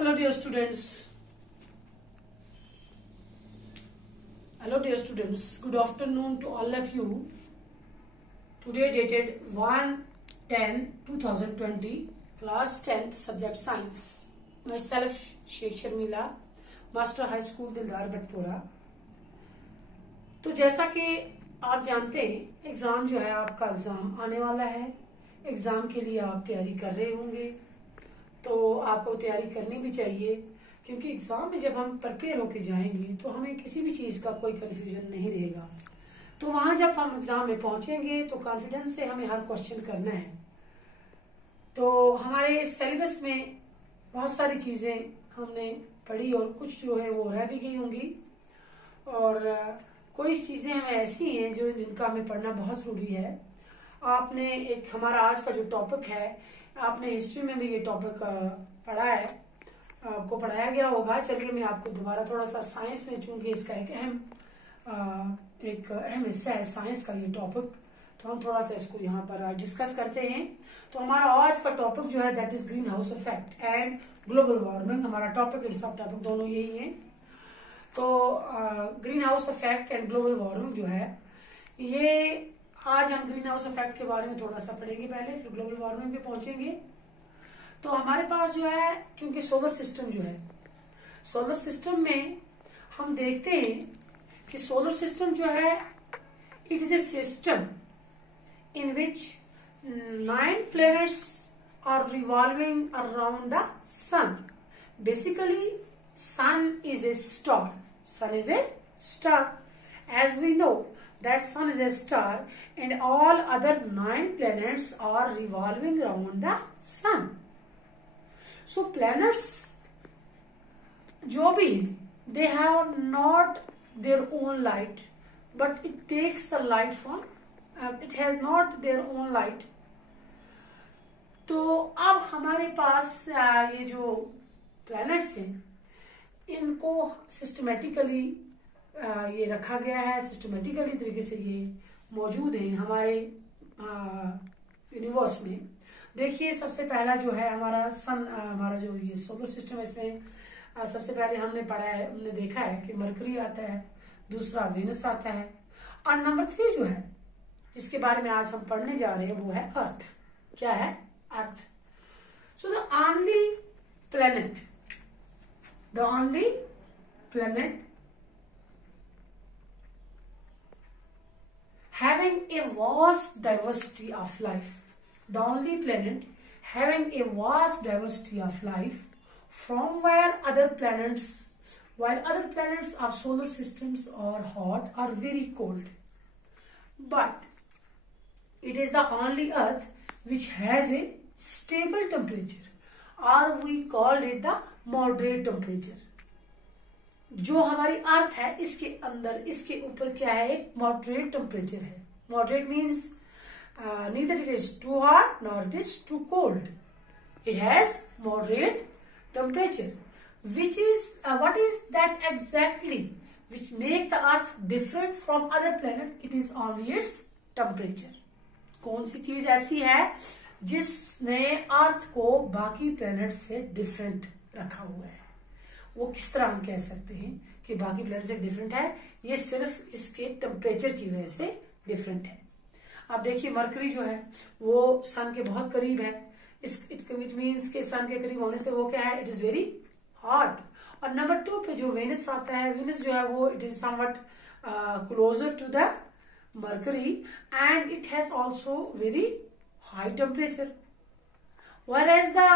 Hello dear students. Good afternoon to all of you. Today dated 1/10/2020, class 10th, subject science. Myself Sheikh Sharmila, master high school दिलदार बटपुरा। तो जैसा कि आप जानते हैं, एग्जाम जो है आपका एग्जाम आने वाला है। एग्जाम के लिए आप तैयारी कर रहे होंगे, तो आपको तैयारी करनी भी चाहिए, क्योंकि एग्जाम में जब हम प्रिपेयर होके जाएंगे तो हमें किसी भी चीज का कोई कंफ्यूजन नहीं रहेगा। तो वहां जब हम एग्जाम में पहुंचेंगे तो कॉन्फिडेंस से हमें हर क्वेश्चन करना है। तो हमारे सिलेबस में बहुत सारी चीजें हमने पढ़ी और कुछ जो है वो रह भी गई होंगी, और कोई चीजें हमें ऐसी हैं जो जिनका हमें पढ़ना बहुत जरूरी है। आपने एक हमारा आज का जो टॉपिक है, आपने हिस्ट्री में भी ये टॉपिक पढ़ा है, आपको पढ़ाया गया होगा। चलिए मैं आपको दोबारा थोड़ा सा साइंस में, चूंकि इसका एक अहम हिस्सा है साइंस का ये टॉपिक, तो हम थोड़ा सा इसको यहाँ पर डिस्कस करते हैं। तो हमारा आज का टॉपिक जो है that is green house effect and global warming. हमारा टॉपिक एंड सब टॉपिक दोनों यही है। तो green house effect and global warming जो है, ये आज हम ग्रीन हाउस इफेक्ट के बारे में थोड़ा सा पढ़ेंगे पहले, फिर ग्लोबल वार्मिंग पे पहुंचेंगे। तो हमारे पास जो है, चूंकि सोलर सिस्टम जो है, सोलर सिस्टम में हम देखते हैं कि सोलर सिस्टम जो है it is a system in which 9 planets are revolving around the sun. Basically, sun is a star. Sun is a star. As we know that sun is a star and all other 9 planets are revolving around the sun. So planets जो भी हैं, they have not their own light, but it takes the light from it has not their own light. तो अब हमारे पास ये जो planets हैं, इनको सिस्टमेटिकली ये रखा गया है, सिस्टमेटिकली तरीके से ये मौजूद हैं हमारे यूनिवर्स में। देखिए, सबसे पहला जो है हमारा सन, हमारा जो ये सोलर सिस्टम है, इसमें सबसे पहले हमने पढ़ा है, हमने देखा है कि मरकरी आता है, दूसरा वेनस आता है, और नंबर 3 जो है जिसके बारे में आज हम पढ़ने जा रहे हैं वो है अर्थ। क्या है? Earth. So the only planet having a vast diversity of life, the only planet having a vast diversity of life, from where other planets, while other planets of solar systems are hot or very cold, but it is the only earth which has a stable temperature, or we call it the moderate temperature. जो हमारी अर्थ है, इसके अंदर, इसके ऊपर क्या है? एक मॉडरेट टेम्परेचर है। Moderate means neither it is too hot nor it is too cold. It has moderate temperature, which is what is that exactly which make the earth different from other planet? It is only its temperature. कौन सी चीज ऐसी है जिसने अर्थ को बाकी planet से different रखा हुआ है? वो किस तरह हम कह सकते हैं कि बाकी प्लैनेट से डिफरेंट है? ये सिर्फ इसके टेम्परेचर की वजह से डिफरेंट है। आप देखिए, मरकरी जो है वो सन के बहुत करीब है। इट मीन्स के सन के करीब होने से वो क्या है? It is very hot. और नंबर 2 पे जो वेनस आता है, वेनस जो है वो it is somewhat closer to the Mercury, and it has also very high temperature, whereas the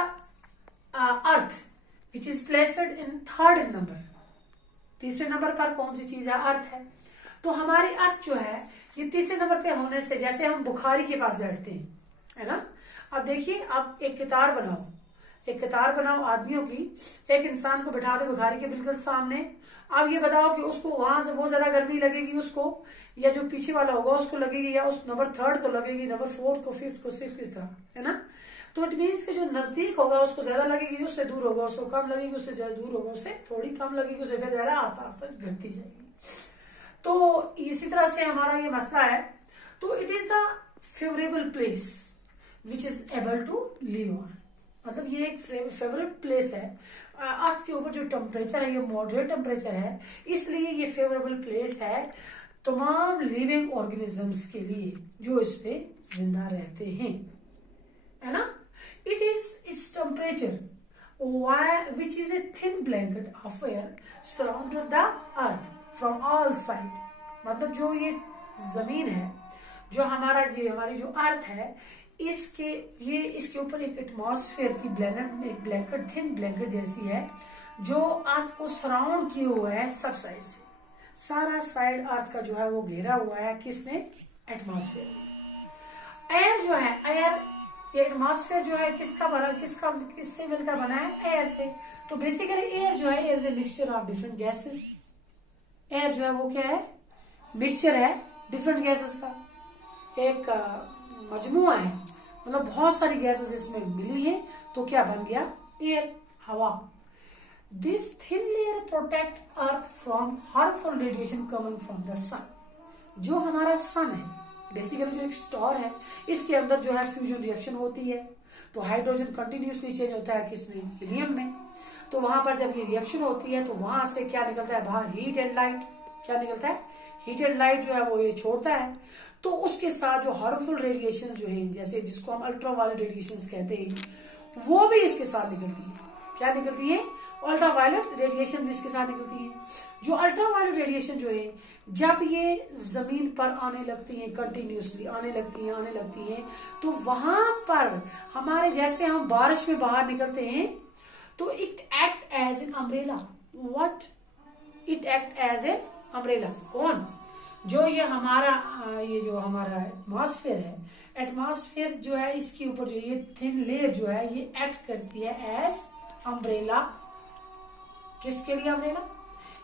Earth, which is placed in 3rd number, तीसरे नंबर पर कौन सी चीज है? अर्थ है। तो हमारी अर्थ जो है ये तीसरे नंबर पे होने से, जैसे हम बुखारी के पास बैठते हैं, है ना। अब देखिए, आप एक कतार बनाओ आदमियों की, एक इंसान को बिठा दो बुखारी के बिल्कुल सामने। अब ये बताओ कि उसको वहां से बहुत ज्यादा गर्मी लगेगी उसको, या जो पीछे वाला होगा उसको लगेगी, या उस नंबर 3rd को लगेगी, नंबर 4th को, 5th को, 6th को, इस तरह, है ना। तो इट मीन्स कि जो नजदीक होगा उसको ज्यादा लगेगी, उससे दूर होगा उसको कम लगेगी, उससे दूर होगा उससे थोड़ी कम लगेगी, उससे फिर ज्यादा आस्ता आस्ता घटती जाएगी। तो इसी तरह से हमारा ये मसला है। तो it is the favourable place which is able to live on. मतलब ये एक फेवरेट प्लेस है। अर्थ के ऊपर जो टेम्परेचर है ये मॉडरेट टेम्परेचर है, इसलिए ये फेवरेबल प्लेस है तमाम लिविंग ऑर्गेनिजम्स के लिए जो इस पे जिंदा रहते हैं, है ना। It is its temperature which is a thin blanket of air surrounded the earth from all side। मतलब जो ये जमीन है, जो हमारी जो अर्थ है, इसके ऊपर एक एटमॉस्फेयर की ब्लैंकेट थिन ब्लैंकेट जैसी है जो अर्थ को सराउंड किए हुआ है सब साइड से। सारा साइड अर्थ का जो है वो घेरा हुआ है किसने? एटमॉस्फेयर। एयर जो है, एयर एटमॉस्फेयर जो है किससे मिलकर बना है? एयर से। तो बेसिकली एयर जो है is a mixture of different gases. Air जो है वो क्या है? मिक्सचर है डिफरेंट गैसेस का, एक मजमुआ है, मतलब बहुत सारी गैसेस इसमें मिली हैं, तो क्या बन गया? एयर, हवा। This thin layer protect Earth from harmful radiation coming from the sun. जो हमारा सन है बेसिकली जो एक स्टार है, इसके अंदर जो है फ्यूजन रिएक्शन होती है, तो हाइड्रोजन कंटिन्यूसली चेंज होता है किसमें? हीलियम में। तो वहां पर जब ये रिएक्शन होती है तो वहां से क्या निकलता है बाहर? Heat and light. क्या निकलता है? हीट एंड लाइट जो है वो ये छोड़ता है। तो उसके साथ जो हार्मफुल रेडिएशन जो है, जैसे जिसको हम अल्ट्रावायलेट रेडिएशन कहते हैं, वो भी इसके साथ निकलती है। क्या निकलती है? अल्ट्रावायलेट रेडिएशन भी इसके साथ निकलती है। जो अल्ट्रावायलेट रेडिएशन जो है जब ये जमीन पर आने लगती है, कंटिन्यूसली आने लगती है, तो वहां पर हमारे जैसे हम बारिश में बाहर निकलते हैं तो it act as an umbrella. What? It act as an umbrella. कौन? जो ये जो हमारा एटमॉस्फेयर है, एटमॉस्फेयर जो है इसके ऊपर जो ये थिन लेयर जो है ये एक्ट करती है एज अम्ब्रेला। किसके लिए अम्ब्रेला?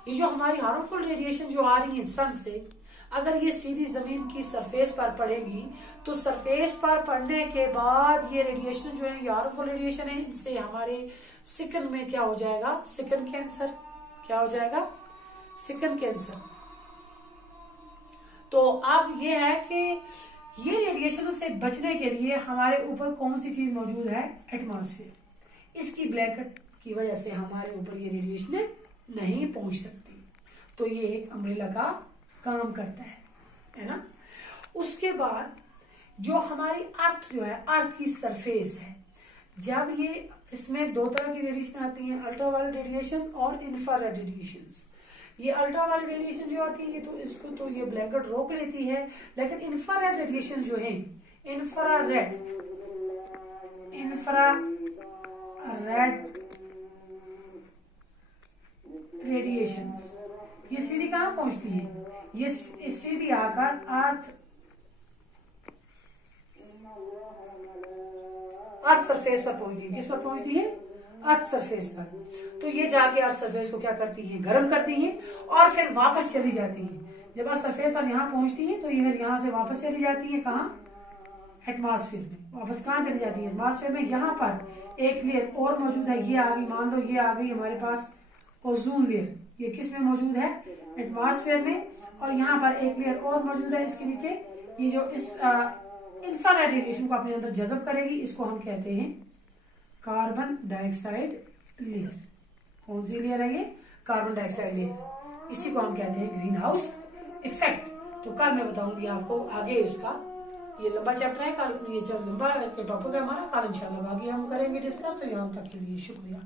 ये जो हमारी हार्मफुल रेडिएशन जो आ रही है सन से, अगर ये सीधी जमीन की सरफेस पर पड़ेगी तो सरफेस पर पड़ने के बाद ये रेडिएशन जो है, ये हार्मफुल रेडिएशन है, इनसे हमारे स्किन में क्या हो जाएगा? Skin cancer. क्या हो जाएगा? Skin cancer. तो अब ये है कि ये रेडिएशन से बचने के लिए हमारे ऊपर कौन सी चीज मौजूद है? एटमॉस्फेयर। इसकी ब्लैंकेट की वजह से हमारे ऊपर ये रेडिएशन नहीं पहुंच सकती, तो ये एक अम्ब्रेला का काम करता है ना। उसके बाद जो हमारी अर्थ जो है, अर्थ की सरफेस है, जब ये इसमें दो तरह की रेडिएशन आती है, अल्ट्रावायलेट रेडिएशन और इंफ्रारेड रेडिएशन। ये अल्ट्रावायलेट रेडिएशन जो आती है ये तो इसको तो ये ब्लैंकेट रोक लेती है, लेकिन इंफ्रारेड रेडिएशन जो है, इंफ्रारेड रेडिएशंस ये सीधी कहां पहुंचती है? ये सीधी आकर अर्थ सरफेस पर पहुंचती है। किस पर पहुंचती है? अर्थ सरफेस पर। तो ये जाके अर्थ सरफेस को क्या करती है? गर्म करती है और फिर वापस चली जाती है। जब अर्थ सरफेस पर यहाँ पहुंचती है तो ये यहाँ से वापस चली जाती है कहाँ? एटमॉस्फेयर में। वापस कहाँ चली जाती है? एटमॉस्फेयर में। यहाँ पर एक लेयर और मौजूद है, ये आ गई, मान लो ये आ गई हमारे पास ओजोन लेयर। ये किस में मौजूद है? एटमॉस्फेयर में। और यहाँ पर एक लेयर और मौजूद है इसके नीचे, ये जो इस इंफ्रारेड रेडिएशन को अपने अंदर जज़ब करेगी, इसको हम कहते हैं कार्बन डाइऑक्साइड लेयर। कौन सी लेयर है ये? Carbon dioxide layer. इसी को हम कहते हैं ग्रीन हाउस इफेक्ट। तो कल मैं बताऊंगी आपको आगे इसका, ये लंबा चैप्टर है, कल ये लंबा टॉपिक है हमारा, कल इंशाल्लाह आगे हम करेंगे डिस्कस। तो यहाँ तक के लिए शुक्रिया।